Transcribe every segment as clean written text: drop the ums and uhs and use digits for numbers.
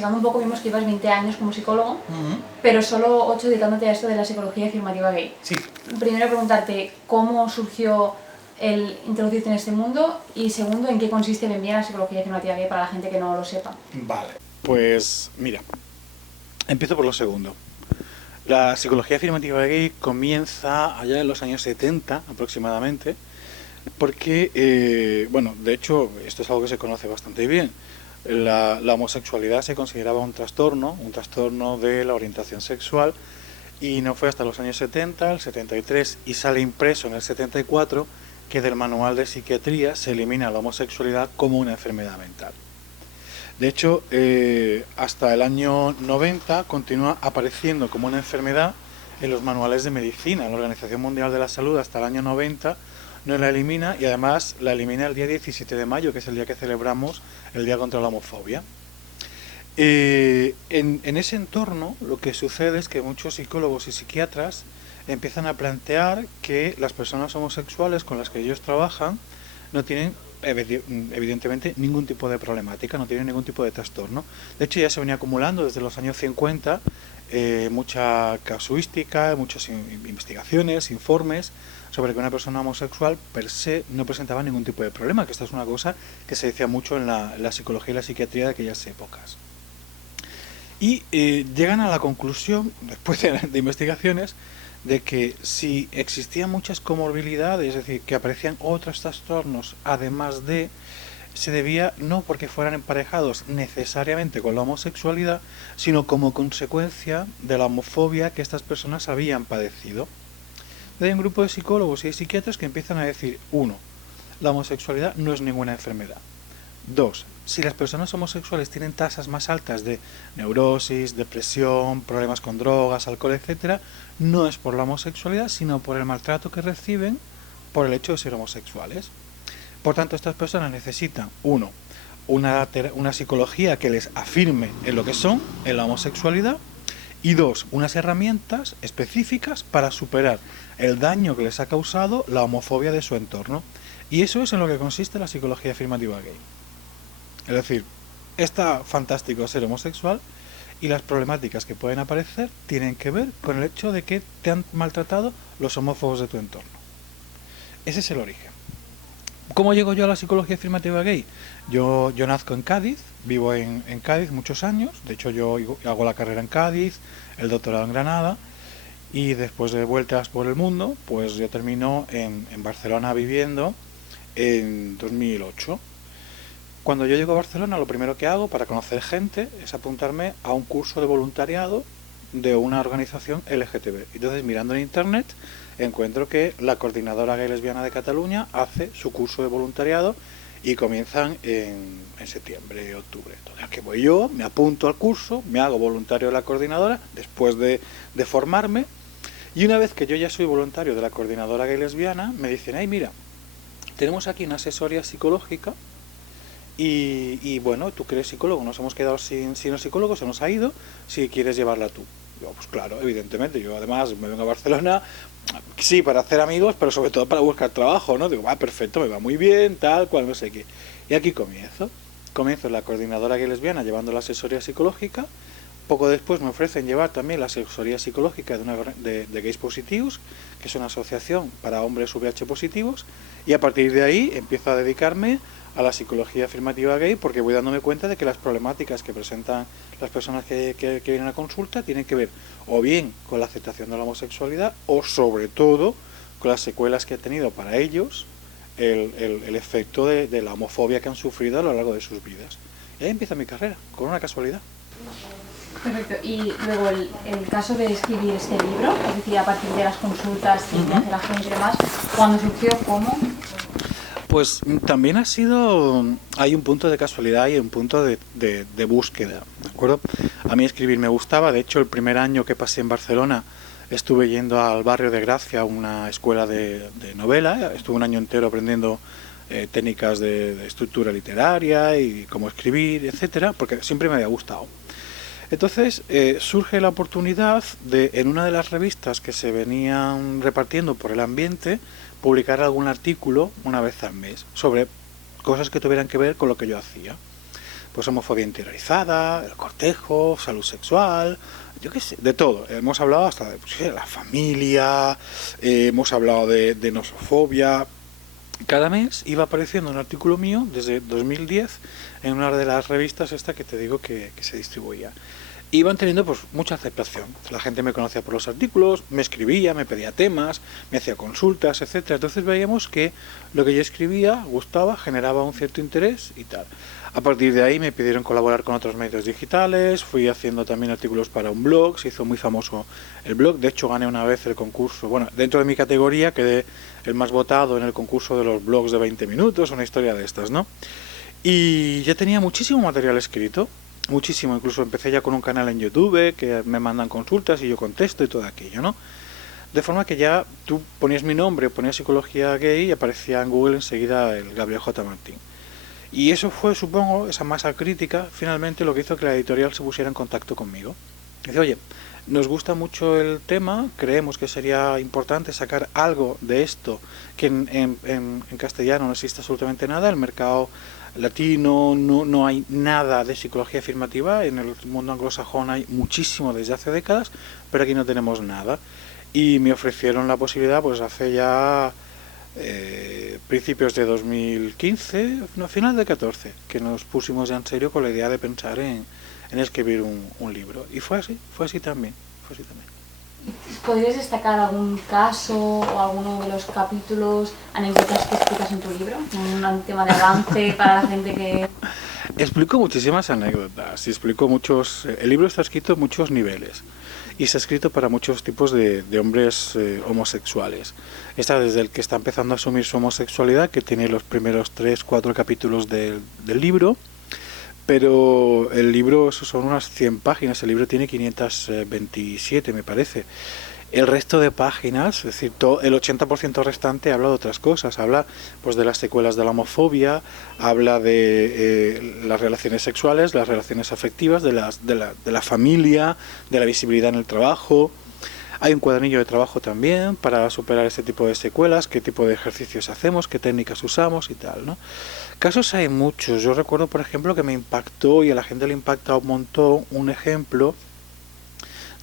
investigando un poco vimos que llevas 20 años como psicólogo, pero solo 8 dedicándote a esto de la psicología afirmativa gay. Sí. Primero preguntarte cómo surgió el introducirte en este mundo y segundo, en qué consiste bien la psicología afirmativa gay para la gente que no lo sepa. Vale, pues mira, empiezo por lo segundo. La psicología afirmativa gay comienza allá en los años 70 aproximadamente, porque, bueno, de hecho, esto es algo que se conoce bastante bien. La homosexualidad se consideraba un trastorno de la orientación sexual, y no fue hasta los años 70, el 73, y sale impreso en el 74, que del manual de psiquiatría se elimina la homosexualidad como una enfermedad mental. De hecho, hasta el año 90 continúa apareciendo como una enfermedad en los manuales de medicina. La Organización Mundial de la Salud hasta el año 90 no la elimina, y además la elimina el día 17 de mayo, que es el día que celebramos el Día contra la Homofobia. En ese entorno lo que sucede es que muchos psicólogos y psiquiatras empiezan a plantear que las personas homosexuales con las que ellos trabajan no tienen evidentemente ningún tipo de problemática, no tienen ningún tipo de trastorno. De hecho, ya se venía acumulando desde los años 50 mucha casuística, muchas investigaciones, informes sobre que una persona homosexual per se no presentaba ningún tipo de problema, que esto es una cosa que se decía mucho en la psicología y la psiquiatría de aquellas épocas. Y llegan a la conclusión, después de investigaciones, de que si existían muchas comorbilidades, es decir, que aparecían otros trastornos además de, se debía no porque fueran emparejados necesariamente con la homosexualidad, sino como consecuencia de la homofobia que estas personas habían padecido. Hay un grupo de psicólogos y de psiquiatras que empiezan a decir: 1. La homosexualidad no es ninguna enfermedad. 2. Si las personas homosexuales tienen tasas más altas de neurosis, depresión, problemas con drogas, alcohol, etc., no es por la homosexualidad, sino por el maltrato que reciben por el hecho de ser homosexuales. Por tanto, estas personas necesitan, 1, una psicología que les afirme en lo que son, en la homosexualidad, y 2, unas herramientas específicas para superar el daño que les ha causado la homofobia de su entorno. Y eso es en lo que consiste la psicología afirmativa gay. Es decir, está fantástico ser homosexual, y las problemáticas que pueden aparecer tienen que ver con el hecho de que te han maltratado los homófobos de tu entorno. Ese es el origen. ¿Cómo llego yo a la psicología afirmativa gay? Yo nazco en Cádiz, vivo en Cádiz muchos años. De hecho, yo hago la carrera en Cádiz, el doctorado en Granada, y después de vueltas por el mundo, pues yo termino en Barcelona viviendo en 2008. Cuando yo llego a Barcelona, lo primero que hago para conocer gente es apuntarme a un curso de voluntariado de una organización LGTB. Entonces, mirando en internet, encuentro que la Coordinadora Gay Lesbiana de Cataluña hace su curso de voluntariado y comienzan en septiembre, octubre. Entonces, que voy yo, me apunto al curso, me hago voluntario de la coordinadora después de formarme, y una vez que yo ya soy voluntario de la Coordinadora Gay Lesbiana, me dicen: ay, mira, tenemos aquí una asesoría psicológica. Y bueno, tú que eres psicólogo, nos hemos quedado sin un psicólogo, se nos ha ido, si quieres llevarla tú. Yo, pues claro, evidentemente, yo además me vengo a Barcelona, sí, para hacer amigos, pero sobre todo para buscar trabajo, ¿no? Digo, perfecto, me va muy bien, tal cual, no sé qué. Y aquí comienzo en la Coordinadora Gay Lesbiana llevando la asesoría psicológica. Poco después me ofrecen llevar también la asesoría psicológica de gays positivos, que es una asociación para hombres VIH positivos, y a partir de ahí empiezo a dedicarme a la psicología afirmativa gay, porque voy dándome cuenta de que las problemáticas que presentan las personas que vienen a consulta tienen que ver o bien con la aceptación de la homosexualidad, o sobre todo con las secuelas que ha tenido para ellos el efecto de la homofobia que han sufrido a lo largo de sus vidas. Y ahí empieza mi carrera, con una casualidad. Perfecto. Y luego el caso de escribir este libro, es decir, a partir de las consultas que hace la gente y demás, ¿cuándo surgió? ¿Cómo? Pues también hay un punto de casualidad y un punto de búsqueda, ¿de acuerdo? A mí escribir me gustaba. De hecho, el primer año que pasé en Barcelona estuve yendo al barrio de Gracia, a una escuela de novela. Estuve un año entero aprendiendo técnicas de estructura literaria y cómo escribir, etcétera, porque siempre me había gustado. Entonces surge la oportunidad de, en una de las revistas que se venían repartiendo por el ambiente, publicar algún artículo una vez al mes sobre cosas que tuvieran que ver con lo que yo hacía. pues homofobia interiorizada, el cortejo, salud sexual, yo qué sé, de todo. Hemos hablado hasta de pues, la familia, hemos hablado de nosofobia. Cada mes iba apareciendo un artículo mío desde 2010 en una de las revistas esta que te digo que se distribuía. Iban teniendo pues mucha aceptación. La gente me conocía por los artículos, me escribía, me pedía temas, me hacía consultas, etcétera. Entonces veíamos que lo que yo escribía gustaba, generaba un cierto interés y tal. A partir de ahí me pidieron colaborar con otros medios digitales, fui haciendo también artículos para un blog, se hizo muy famoso el blog, de hecho gané una vez el concurso, bueno, dentro de mi categoría quedé el más votado en el concurso de los blogs de 20 minutos, una historia de estas, ¿no? Y ya tenía muchísimo material escrito, muchísimo, incluso empecé ya con un canal en YouTube que me mandan consultas y yo contesto y todo aquello, ¿no? De forma que ya tú ponías mi nombre, ponías psicología gay y aparecía en Google enseguida el Gabriel J. Martín. Y eso fue, supongo, esa masa crítica, finalmente lo que hizo que la editorial se pusiera en contacto conmigo. Dice, oye, nos gusta mucho el tema, creemos que sería importante sacar algo de esto, que en castellano no existe absolutamente nada, el mercado latino no hay nada de psicología afirmativa, en el mundo anglosajón hay muchísimo desde hace décadas, pero aquí no tenemos nada. Y me ofrecieron la posibilidad, pues hace ya principios de 2015, no, final de 14, que nos pusimos ya en serio con la idea de pensar en escribir un libro. Y fue así también. ¿Podrías destacar algún caso o alguno de los capítulos, anécdotas que explicas en tu libro? Un tema de avance para la gente que... Explico muchísimas anécdotas y explico muchos... El libro está escrito en muchos niveles y está escrito para muchos tipos de hombres homosexuales. Está desde el que está empezando a asumir su homosexualidad, que tiene los primeros 3-4 capítulos del libro, pero el libro son unas 100 páginas, el libro tiene 527 me parece. El resto de páginas, es decir, el 80% restante habla de otras cosas, habla pues de las secuelas de la homofobia, habla de las relaciones sexuales, las relaciones afectivas, de la familia, de la visibilidad en el trabajo. Hay un cuadernillo de trabajo también para superar este tipo de secuelas, qué tipo de ejercicios hacemos, qué técnicas usamos y tal, ¿no? Casos hay muchos. Yo recuerdo, por ejemplo, que me impactó y a la gente le impacta un montón un ejemplo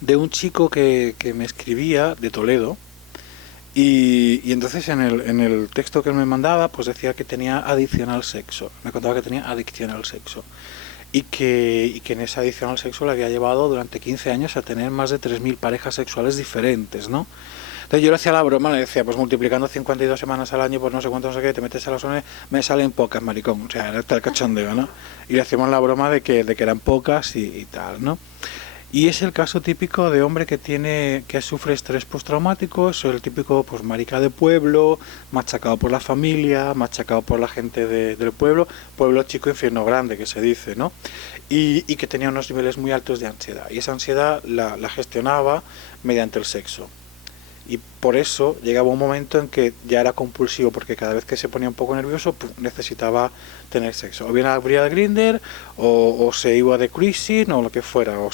de un chico que me escribía de Toledo y entonces en el texto que él me mandaba pues decía que tenía adicción al sexo, me contaba que tenía adicción al sexo y que en esa adicción al sexo le había llevado durante 15 años a tener más de 3.000 parejas sexuales diferentes, ¿no? Entonces yo le hacía la broma, le decía, pues multiplicando 52 semanas al año por no sé cuánto, no sé qué, te metes a la zona, me salen pocas, maricón, o sea, era el cachondeo, ¿no? Y le hacíamos la broma de que eran pocas y tal, ¿no? Y es el caso típico de hombre que sufre estrés postraumático, es el típico pues marica de pueblo, machacado por la familia, machacado por la gente del pueblo chico, infierno grande que se dice, ¿no? Y que tenía unos niveles muy altos de ansiedad, y esa ansiedad la gestionaba mediante el sexo. Y por eso llegaba un momento en que ya era compulsivo, porque cada vez que se ponía un poco nervioso, necesitaba tener sexo. O bien abría el Grindr, o se iba de cruising, o lo que fuera. O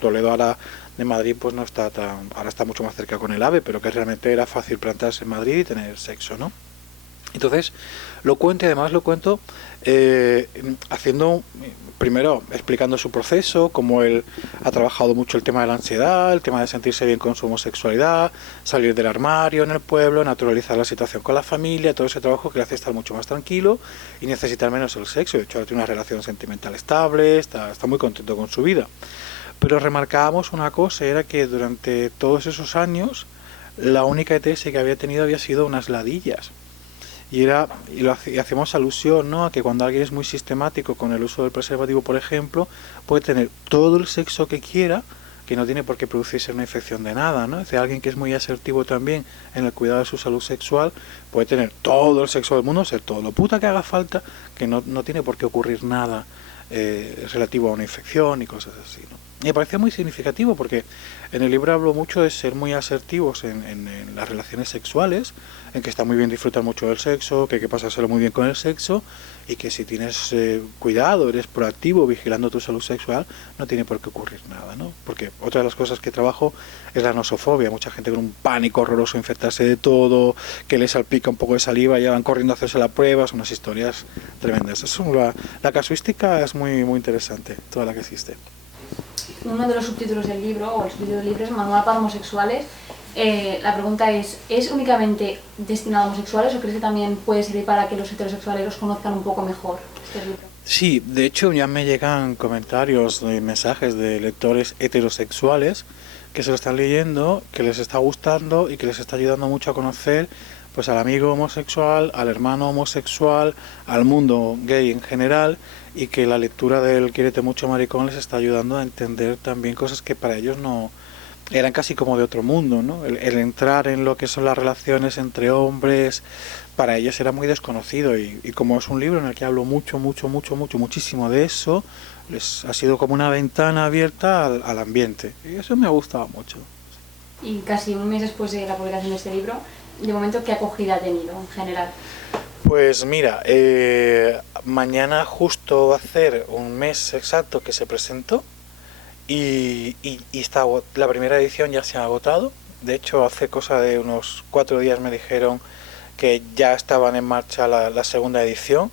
Toledo ahora de Madrid pues no está tan... Ahora está mucho más cerca con el AVE, pero que realmente era fácil plantarse en Madrid y tener sexo, ¿no? Entonces, lo cuento y además lo cuento haciendo... Primero, explicando su proceso, cómo él ha trabajado mucho el tema de la ansiedad, el tema de sentirse bien con su homosexualidad, salir del armario en el pueblo, naturalizar la situación con la familia, todo ese trabajo que le hace estar mucho más tranquilo y necesitar menos el sexo. De hecho, ahora tiene una relación sentimental estable, está muy contento con su vida. Pero remarcábamos una cosa, era que durante todos esos años, la única ETS que había tenido había sido unas ladillas. Y hacemos alusión, ¿no?, a que cuando alguien es muy sistemático con el uso del preservativo, por ejemplo, puede tener todo el sexo que quiera, que no tiene por qué producirse una infección de nada, ¿no? Es decir, alguien que es muy asertivo también en el cuidado de su salud sexual puede tener todo el sexo del mundo, ser todo lo puta que haga falta, que no tiene por qué ocurrir nada relativo a una infección y cosas así, ¿no? Me parecía muy significativo porque en el libro hablo mucho de ser muy asertivos en las relaciones sexuales, en que está muy bien disfrutar mucho del sexo, que hay que pasárselo muy bien con el sexo y que si tienes cuidado, eres proactivo vigilando tu salud sexual, no tiene por qué ocurrir nada, ¿no? Porque otra de las cosas que trabajo es la nosofobia, mucha gente con un pánico horroroso a infectarse de todo, que le salpica un poco de saliva y ya van corriendo a hacerse la prueba, son unas historias tremendas. La casuística es muy, muy interesante, toda la que existe. Uno de los subtítulos del libro, o el subtítulo del libro, es Manual para homosexuales. La pregunta ¿es únicamente destinado a homosexuales o crees que también puede servir para que los heterosexuales los conozcan un poco mejor este libro? Sí, de hecho ya me llegan comentarios y mensajes de lectores heterosexuales que se lo están leyendo, que les está gustando y que les está ayudando mucho a conocer pues al amigo homosexual, al hermano homosexual, al mundo gay en general, y que la lectura del Quiérete mucho maricón les está ayudando a entender también cosas que para ellos no eran casi como de otro mundo, ¿no? El entrar en lo que son las relaciones entre hombres, para ellos era muy desconocido y como es un libro en el que hablo muchísimo de eso, les ha sido como una ventana abierta al ambiente y eso me ha gustado mucho. Y casi un mes después de la publicación de este libro, de momento, ¿qué acogida ha tenido en general? Pues mira, mañana justo va a ser un mes exacto que se presentó y está, la primera edición ya se ha agotado. De hecho, hace cosa de unos 4 días me dijeron que ya estaban en marcha la segunda edición.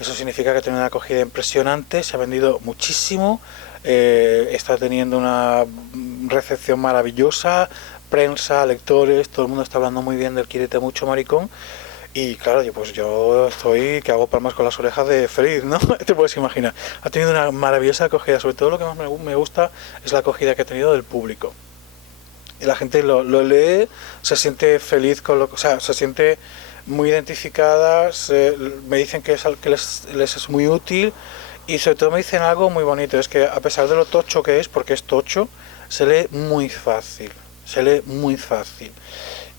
Eso significa que tiene una acogida impresionante, se ha vendido muchísimo, está teniendo una recepción maravillosa, prensa, lectores, todo el mundo está hablando muy bien del Quiérete mucho maricón. Y claro, yo estoy que hago palmas con las orejas de feliz, ¿no? Te puedes imaginar. Ha tenido una maravillosa acogida, sobre todo lo que más me gusta es la acogida que ha tenido del público. Y la gente lo lee, se siente feliz con o sea, se siente muy identificada, me dicen que les es muy útil y sobre todo me dicen algo muy bonito, es que a pesar de lo tocho que es, porque es tocho, se lee muy fácil,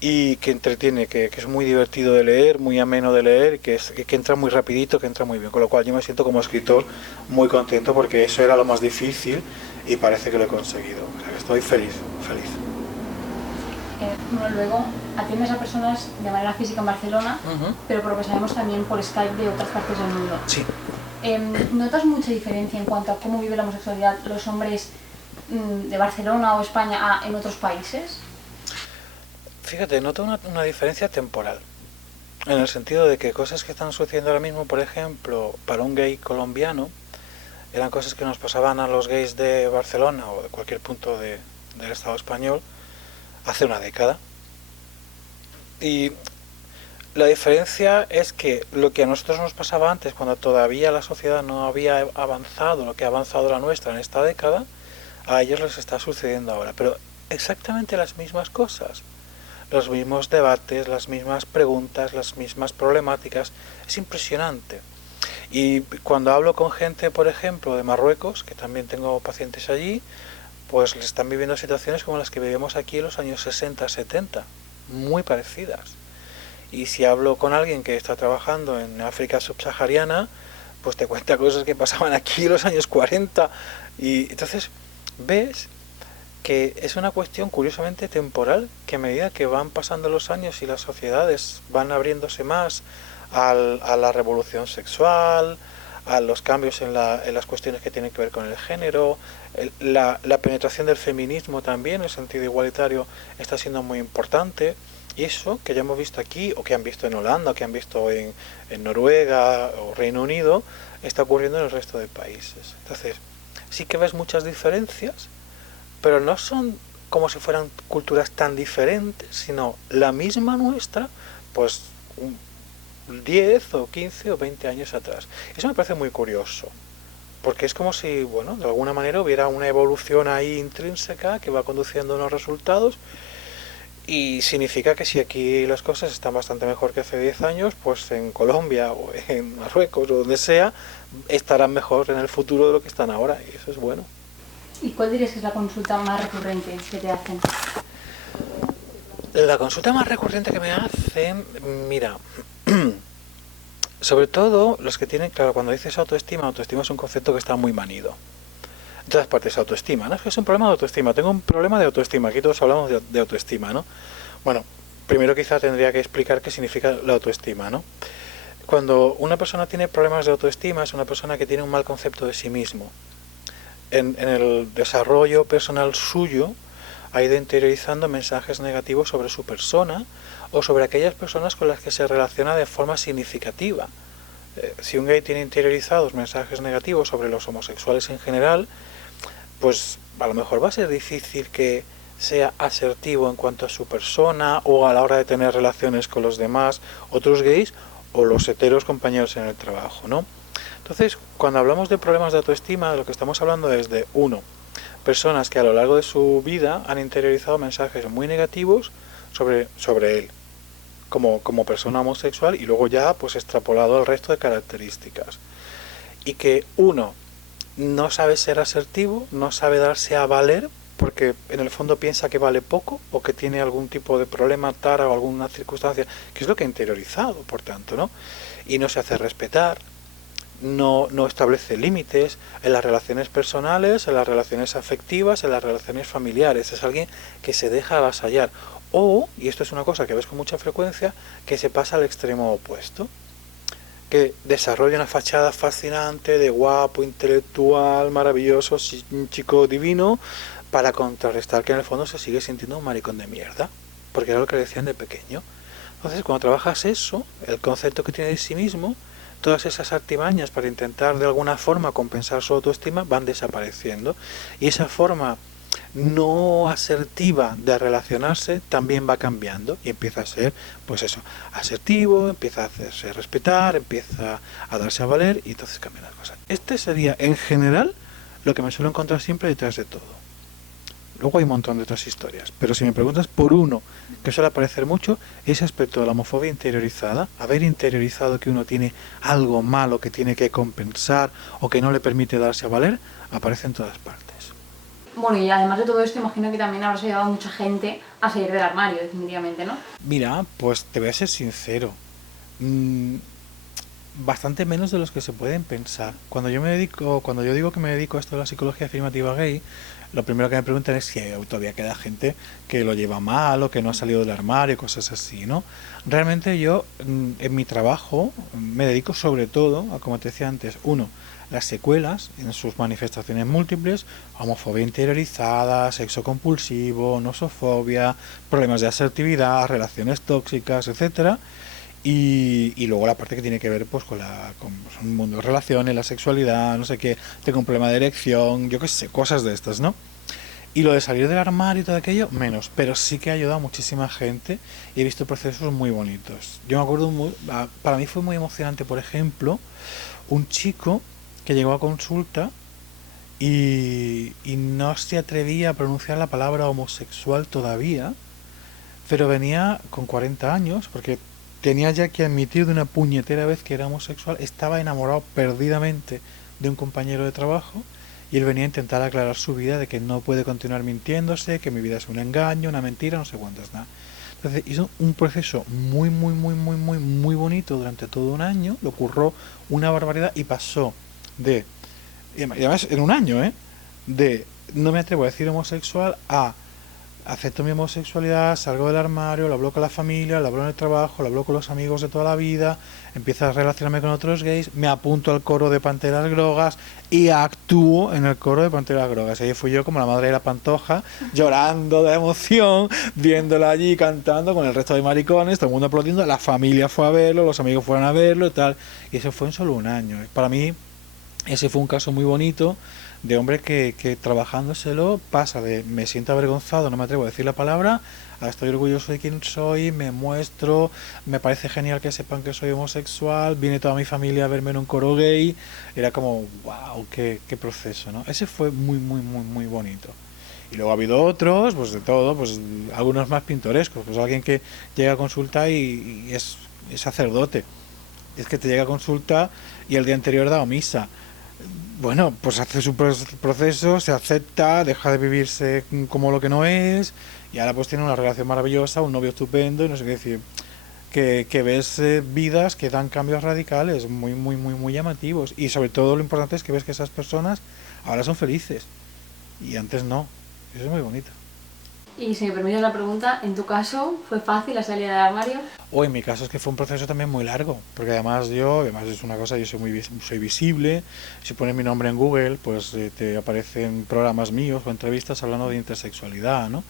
y que entretiene, que es muy divertido de leer, muy ameno de leer, que entra muy rapidito, que entra muy bien, con lo cual yo me siento como escritor muy contento porque eso era lo más difícil y parece que lo he conseguido, o sea, que estoy feliz. Bueno, luego atiendes a personas de manera física en Barcelona, pero por lo que sabemos también por Skype de otras partes del mundo. Sí. ¿Notas mucha diferencia en cuanto a cómo vive la homosexualidad los hombres de Barcelona o España en otros países? Fíjate, noto una diferencia temporal, en el sentido de que cosas que están sucediendo ahora mismo, por ejemplo, para un gay colombiano, eran cosas que nos pasaban a los gays de Barcelona o de cualquier punto del Estado español hace una década. Y la diferencia es que lo que a nosotros nos pasaba antes, cuando todavía la sociedad no había avanzado lo que ha avanzado la nuestra en esta década, a ellos les está sucediendo ahora, pero exactamente las mismas cosas. Los mismos debates, las mismas preguntas, las mismas problemáticas. Es impresionante. Y cuando hablo con gente, por ejemplo, de Marruecos, que también tengo pacientes allí, pues les están viviendo situaciones como las que vivimos aquí en los años 60, 70, muy parecidas. Y si hablo con alguien que está trabajando en África subsahariana, pues te cuenta cosas que pasaban aquí en los años 40. Y entonces ves que es una cuestión curiosamente temporal, que a medida que van pasando los años y las sociedades van abriéndose más a la revolución sexual, a los cambios en las cuestiones que tienen que ver con el género, la penetración del feminismo también, en el sentido igualitario, está siendo muy importante, y eso que ya hemos visto aquí, o que han visto en Holanda, o que han visto en Noruega o Reino Unido, está ocurriendo en el resto de países. Entonces, sí que ves muchas diferencias, pero no son como si fueran culturas tan diferentes, sino la misma nuestra, pues 10 o 15 o 20 años atrás. Eso me parece muy curioso, porque es como si, bueno, de alguna manera hubiera una evolución ahí intrínseca que va conduciendo a unos resultados, y significa que si aquí las cosas están bastante mejor que hace 10 años, pues en Colombia o en Marruecos o donde sea, estarán mejor en el futuro de lo que están ahora, y eso es bueno. ¿Y cuál dirías que es la consulta más recurrente que te hacen? La consulta más recurrente que me hacen, mira, sobre todo los que tienen, claro, cuando dices autoestima es un concepto que está muy manido. En todas partes, autoestima, ¿no? Es que es un problema de autoestima, tengo un problema de autoestima, aquí todos hablamos de autoestima, ¿no? Bueno, primero quizá tendría que explicar qué significa la autoestima, ¿no? Cuando una persona tiene problemas de autoestima es una persona que tiene un mal concepto de sí mismo. En el desarrollo personal suyo ha ido interiorizando mensajes negativos sobre su persona o sobre aquellas personas con las que se relaciona de forma significativa. Si un gay tiene interiorizados mensajes negativos sobre los homosexuales en general, pues a lo mejor va a ser difícil que sea asertivo en cuanto a su persona o a la hora de tener relaciones con los demás, otros gays o los heteros compañeros en el trabajo, ¿no? Entonces, cuando hablamos de problemas de autoestima, lo que estamos hablando es de, uno, personas que a lo largo de su vida han interiorizado mensajes muy negativos sobre él, como persona homosexual, y luego ya pues extrapolado al resto de características. Y que uno no sabe ser asertivo, no sabe darse a valer, porque en el fondo piensa que vale poco o que tiene algún tipo de problema, tara o alguna circunstancia, que es lo que ha interiorizado, por tanto, ¿no? Y no se hace respetar, no establece límites en las relaciones personales, en las relaciones afectivas, en las relaciones familiares. Es alguien que se deja avasallar. O, y esto es una cosa que ves con mucha frecuencia, que se pasa al extremo opuesto, que desarrolla una fachada fascinante de guapo, intelectual, maravilloso, un chico divino, para contrarrestar que en el fondo se sigue sintiendo un maricón de mierda, porque era lo que le decían de pequeño. Entonces, cuando trabajas eso, el concepto que tiene de sí mismo, todas esas artimañas para intentar de alguna forma compensar su autoestima van desapareciendo, y esa forma no asertiva de relacionarse también va cambiando y empieza a ser, pues eso, asertivo, empieza a hacerse respetar, empieza a darse a valer, y entonces cambian las cosas. Este sería en general lo que me suelo encontrar siempre detrás de todo. Luego hay un montón de otras historias, pero si me preguntas por uno que suele aparecer mucho, ese aspecto de la homofobia interiorizada, haber interiorizado que uno tiene algo malo que tiene que compensar o que no le permite darse a valer, aparece en todas partes. Bueno, y además de todo esto, imagino que también habrás ayudado a mucha gente a salir del armario, definitivamente, ¿no? Mira, pues te voy a ser sincero. Bastante menos de los que se pueden pensar. Cuando yo digo que me dedico a esto de la psicología afirmativa gay, lo primero que me preguntan es si todavía queda gente que lo lleva mal o que no ha salido del armario, cosas así, ¿no? Realmente yo, en mi trabajo, me dedico sobre todo a, como te decía antes, uno, las secuelas en sus manifestaciones múltiples, homofobia interiorizada, sexo compulsivo, nosofobia, problemas de asertividad, relaciones tóxicas, etcétera. Y luego la parte que tiene que ver pues con un mundo de relaciones, la sexualidad, no sé qué, tengo un problema de erección, yo qué sé, cosas de estas, ¿no? Y lo de salir del armario y todo aquello, menos, pero sí que ha ayudado a muchísima gente y he visto procesos muy bonitos. Yo me acuerdo, para mí fue muy emocionante, por ejemplo, un chico que llegó a consulta y no se atrevía a pronunciar la palabra homosexual todavía, pero venía con 40 años, porque tenía ya que admitir de una puñetera vez que era homosexual, estaba enamorado perdidamente de un compañero de trabajo y él venía a intentar aclarar su vida de que no puede continuar mintiéndose, que mi vida es un engaño, una mentira, no sé cuántas nada. Entonces hizo un proceso muy bonito durante todo un año, lo curró una barbaridad y pasó y además en un año, de no me atrevo a decir homosexual a acepto mi homosexualidad, salgo del armario, lo hablo con la familia, lo hablo en el trabajo, lo hablo con los amigos de toda la vida, empiezo a relacionarme con otros gays, me apunto al coro de Panteras Grogas y actúo en el coro de Panteras Grogas. Y ahí fui yo como la madre de la Pantoja, llorando de emoción, viéndola allí cantando con el resto de maricones, todo el mundo aplaudiendo, la familia fue a verlo, los amigos fueron a verlo y tal. Y eso fue en solo un año. Para mí ese fue un caso muy bonito de hombre que trabajándoselo pasa de me siento avergonzado, no me atrevo a decir la palabra, a estoy orgulloso de quién soy, me muestro, me parece genial que sepan que soy homosexual, viene toda mi familia a verme en un coro gay, era como wow, qué proceso, ¿no? Ese fue muy bonito. Y luego ha habido otros, pues de todo, pues algunos más pintorescos, pues alguien que llega a consulta y es sacerdote, es que te llega a consulta y el día anterior ha dado misa. Bueno, pues hace su proceso, se acepta, deja de vivirse como lo que no es y ahora pues tiene una relación maravillosa, un novio estupendo y no sé qué decir. que ves vidas que dan cambios radicales muy, muy, muy, muy llamativos. Y sobre todo lo importante es que ves que esas personas ahora son felices y antes no. Eso es muy bonito. Y si me permites la pregunta, ¿en tu caso fue fácil la salida del armario? O en mi caso es que fue un proceso también muy largo, porque además es una cosa, yo soy soy visible, si pones mi nombre en Google, pues te aparecen programas míos o entrevistas hablando de intersexualidad, ¿no?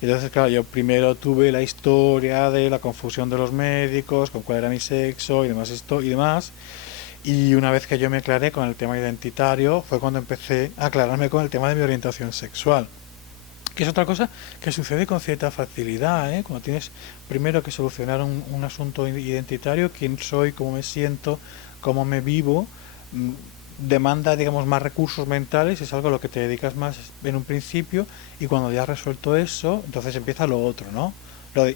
Entonces, claro, yo primero tuve la historia de la confusión de los médicos, con cuál era mi sexo y demás esto y demás, y una vez que yo me aclaré con el tema identitario, fue cuando empecé a aclararme con el tema de mi orientación sexual. Que es otra cosa que sucede con cierta facilidad, ¿eh? Cuando tienes primero que solucionar un asunto identitario, quién soy, cómo me siento, cómo me vivo, demanda, digamos, más recursos mentales, es algo a lo que te dedicas más en un principio, y cuando ya has resuelto eso, entonces empieza lo otro, ¿no?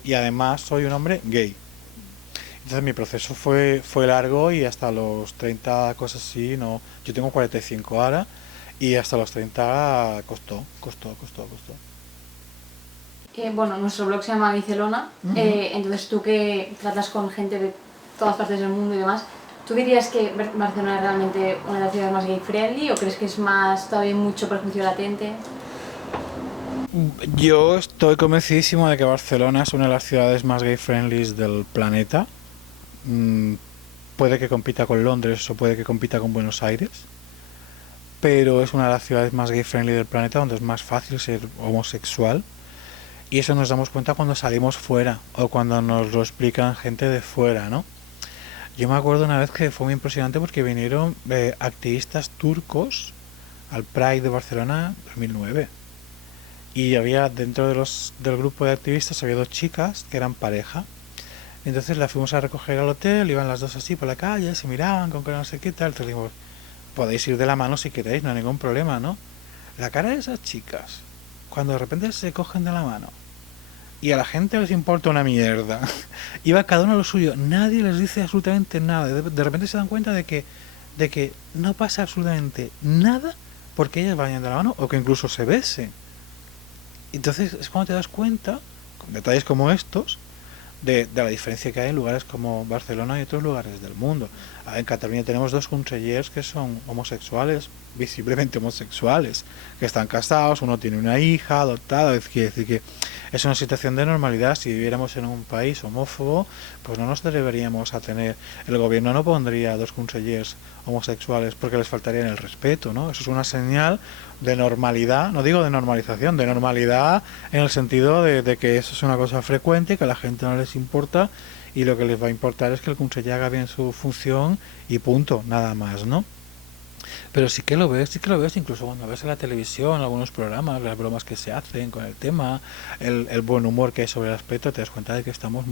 Y además soy un hombre gay. Entonces mi proceso fue largo y hasta los 30 cosas así, no, yo tengo 45 ahora, y hasta los 30 costó. Bueno, nuestro blog se llama Bicelona, entonces tú que tratas con gente de todas partes del mundo y demás, ¿tú dirías que Barcelona es realmente una de las ciudades más gay friendly o crees que es más todavía mucho prejuicio latente? Yo estoy convencidísimo de que Barcelona es una de las ciudades más gay friendly del planeta. Puede que compita con Londres o puede que compita con Buenos Aires, pero es una de las ciudades más gay friendly del planeta, donde es más fácil ser homosexual. Y eso nos damos cuenta cuando salimos fuera o cuando nos lo explican gente de fuera, ¿no? Yo me acuerdo una vez que fue muy impresionante porque vinieron activistas turcos al Pride de Barcelona 2009. Y había dentro del grupo de activistas había dos chicas que eran pareja. Entonces las fuimos a recoger al hotel, iban las dos así por la calle, se miraban con cara no sé qué tal. Entonces dijimos, podéis ir de la mano si queréis, no hay ningún problema, ¿no? La cara de esas chicas, cuando de repente se cogen de la mano y a la gente les importa una mierda, iba cada uno a lo suyo, nadie les dice absolutamente nada, de repente se dan cuenta de que no pasa absolutamente nada porque ellas vayan de la mano o que incluso se besen. Entonces es cuando te das cuenta, con detalles como estos, de la diferencia que hay en lugares como Barcelona y otros lugares del mundo. En Cataluña tenemos dos consellers que son homosexuales, visiblemente homosexuales, que están casados, uno tiene una hija adoptada, quiere decir que es una situación de normalidad. Si viviéramos en un país homófobo, pues no nos deberíamos a tener, el gobierno no pondría dos consellers homosexuales porque les faltaría en el respeto, ¿no? Eso es una señal de normalidad, no digo de normalización, de normalidad en el sentido de que eso es una cosa frecuente, que a la gente no les importa y lo que les va a importar es que el conseller haga bien su función y punto, nada más, ¿no? Pero sí que lo ves, incluso cuando ves en la televisión algunos programas, las bromas que se hacen con el tema, el buen humor que hay sobre el aspecto, te das cuenta de que estamos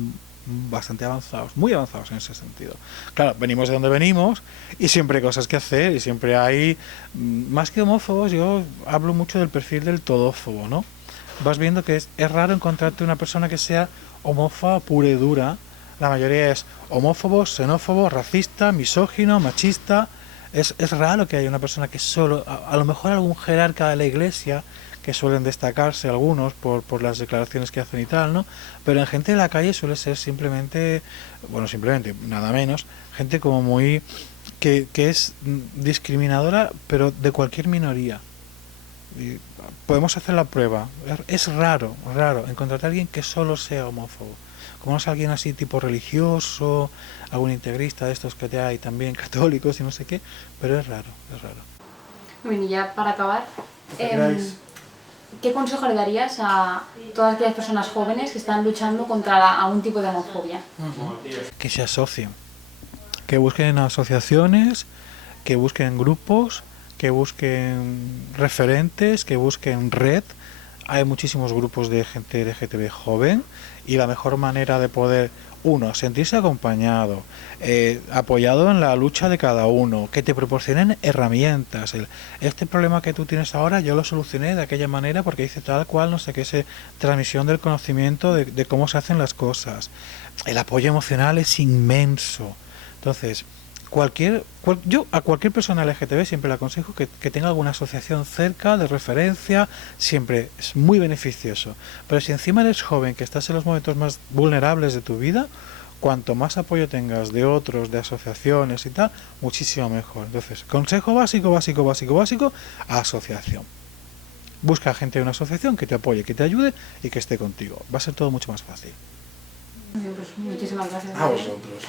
bastante avanzados, muy avanzados en ese sentido. Claro, venimos de donde venimos y siempre hay cosas que hacer y siempre hay, más que homófobos, yo hablo mucho del perfil del todófobo, ¿no? Vas viendo que es raro encontrarte una persona que sea homófoba pura y dura. La mayoría es homófobo, xenófobo, racista, misógino, machista. Es raro que haya una persona que solo, a lo mejor algún jerarca de la iglesia, que suelen destacarse algunos por las declaraciones que hacen y tal, ¿no? Pero en gente de la calle suele ser simplemente, nada menos, gente como muy, que es discriminadora, pero de cualquier minoría. Y podemos hacer la prueba. Es raro encontrar a alguien que solo sea homófobo. Como no es alguien así tipo religioso, algún integrista de estos que te hay también católicos y no sé qué, pero es raro. Muy bien, y ya para acabar, ¿qué consejo le darías a todas aquellas personas jóvenes que están luchando contra algún tipo de homofobia? Que se asocien, que busquen asociaciones, que busquen grupos, que busquen referentes, que busquen red. Hay muchísimos grupos de gente LGTB joven y la mejor manera de poder, uno, sentirse acompañado, apoyado en la lucha de cada uno, que te proporcionen herramientas. Este problema que tú tienes ahora yo lo solucioné de aquella manera porque hice tal cual, no sé qué, transmisión del conocimiento de cómo se hacen las cosas. El apoyo emocional es inmenso. Entonces, yo a cualquier persona LGTB siempre le aconsejo que tenga alguna asociación cerca de referencia, siempre es muy beneficioso. Pero si encima eres joven, que estás en los momentos más vulnerables de tu vida, cuanto más apoyo tengas de otros, de asociaciones y tal, muchísimo mejor. Entonces, consejo básico, asociación. Busca gente de una asociación que te apoye, que te ayude y que esté contigo. Va a ser todo mucho más fácil. Pues muchísimas gracias. A vosotros.